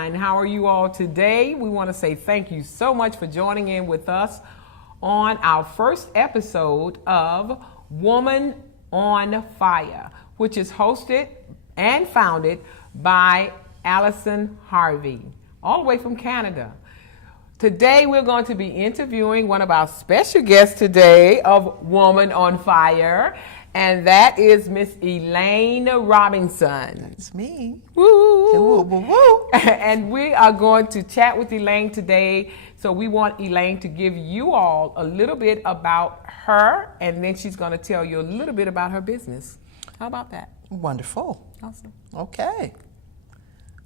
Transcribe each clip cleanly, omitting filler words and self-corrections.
everyone. How are you all today? We want to say thank you so much for joining in with us on our first episode of Woman on Fire, which is hosted and founded by Allison Harvey, all the way from Canada. Today we're going to be interviewing one of our special guests today of Woman on Fire, and that is Miss Elaine Robinson. That's me. Woo! Woo, woo, woo. And we are going to chat with Elaine today. So we want Elaine to give you all a little bit about her, and then she's going to tell you a little bit about her business. How about that? Wonderful. Awesome. Okay.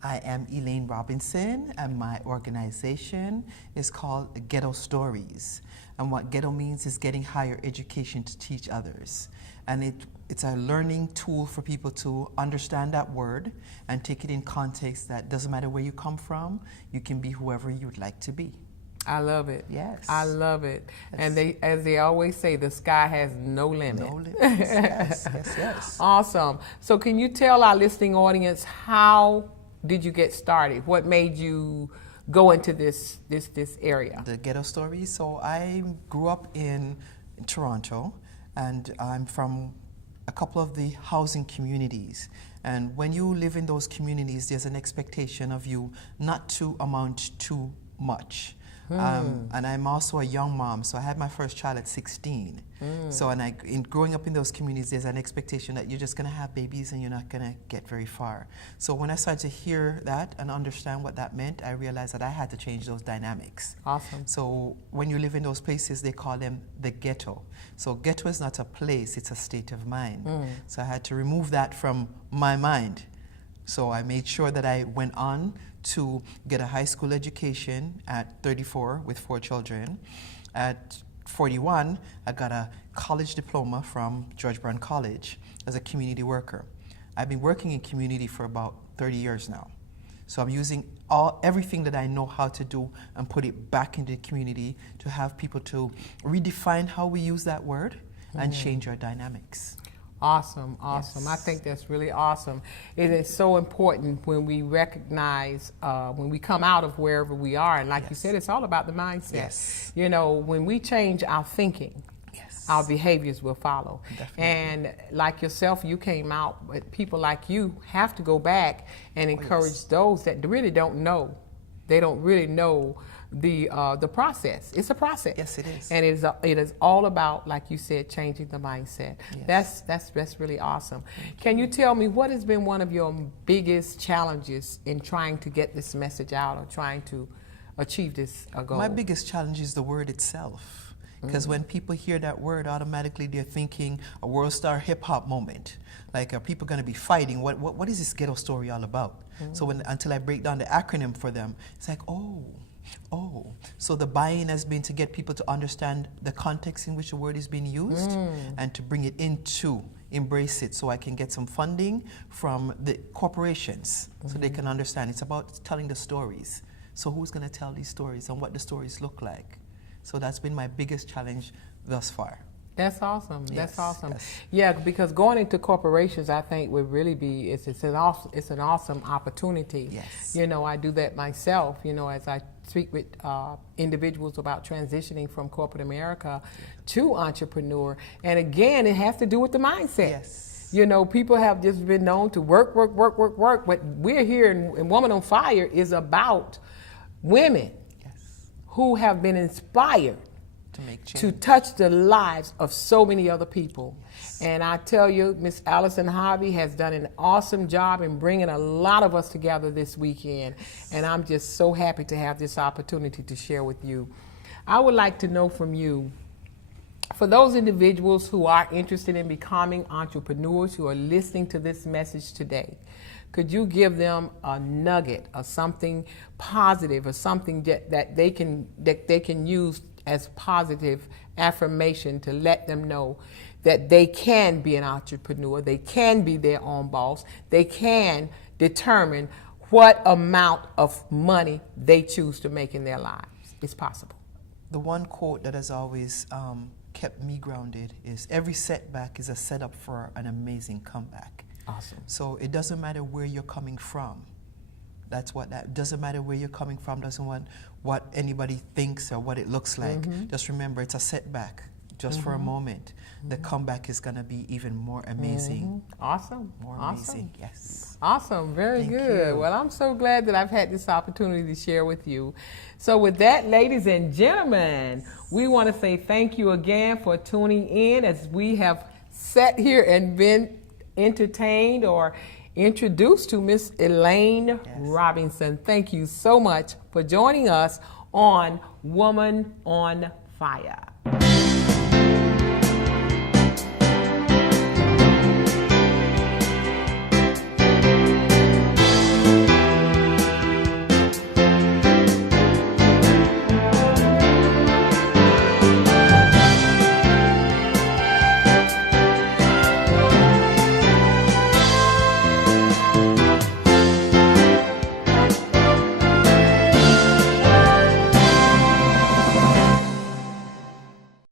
I am Elaine Robinson, and my organization is called Ghetto Stories. And what ghetto means is getting higher education to teach others. And it's a learning tool for people to understand that word and take it in context that doesn't matter where you come from, you can be whoever you would like to be. I love it. Yes. I love it. Yes. And as they always say, the sky has no limit. No limits. Yes, yes, yes. Awesome. So can you tell our listening audience, how did you get started? What made you go into this area? The Ghetto Stories. So I grew up in Toronto, and I'm from a couple of the housing communities. And when you live in those communities, there's an expectation of you not to amount too much. And I'm also a young mom, so I had my first child at 16. So in growing up in those communities, there's an expectation that you're just going to have babies and you're not going to get very far. So when I started to hear that and understand what that meant, I realized that I had to change those dynamics. Awesome. So when you live in those places, they call them the ghetto. So ghetto is not a place, it's a state of mind. So I had to remove that from my mind. So I made sure that I went on to get a high school education at 34 with 4 children. At 41, I got a college diploma from George Brown College as a community worker. I've been working in community for about 30 years now. So I'm using everything that I know how to do and put it back into the community to have people to redefine how we use that word and change our dynamics. Awesome, awesome. Yes. I think that's really awesome. It is so important when we recognize, when we come out of wherever we are, and like you said, it's all about the mindset. Yes. You know, when we change our thinking, our behaviors will follow. Definitely. And like yourself, you came out, but people like you have to go back and encourage those that really don't know. They don't really know the process. It's a process. Yes, it is. And it is all about, like you said, changing the mindset. Yes. That's really awesome. Can you tell me what has been one of your biggest challenges in trying to get this message out or trying to achieve this goal? My biggest challenge is the word itself. Because when people hear that word, automatically they're thinking a world star hip hop moment. Like, are people going to be fighting? What is this ghetto story all about? So until I break down the acronym for them, it's like, oh. So the buy-in has been to get people to understand the context in which the word is being used and to bring it into, embrace it, so I can get some funding from the corporations so they can understand. It's about telling the stories. So who's going to tell these stories and what the stories look like? So that's been my biggest challenge thus far. That's awesome. Yes, That's awesome. yes. Yeah, because going into corporations, I think would really be it's an awesome opportunity. Yes. You know, I do that myself. You know, as I speak with individuals about transitioning from corporate America to entrepreneur, and again, it has to do with the mindset. Yes. You know, people have just been known to work, but we're here in Woman on Fire is about women who have been inspired To make change. to touch the lives of so many other people. And I tell you, Miss Allison Harvey has done an awesome job in bringing a lot of us together this weekend. And I'm just so happy to have this opportunity to share with you. I would like to know from you, for those individuals who are interested in becoming entrepreneurs who are listening to this message today, could you give them a nugget or something positive or something that they can use as positive affirmation to let them know that they can be an entrepreneur, they can be their own boss, they can determine what amount of money they choose to make in their lives? It's possible. The one quote that has always kept me grounded is, every setback is a setup for an amazing comeback. Awesome. So it doesn't matter where you're coming from. That's what that doesn't matter where you're coming from, doesn't want what anybody thinks or what it looks like. Just remember, it's a setback, just for a moment. The comeback is going to be even more amazing. Awesome. More Awesome. amazing, yes. Awesome. Very Thank good. you. Well, I'm so glad that I've had this opportunity to share with you. So with that, ladies and gentlemen, we want to say thank you again for tuning in as we have sat here and been entertained or introduced to Miss Elaine Robinson. Thank you so much for joining us on Woman on Fire.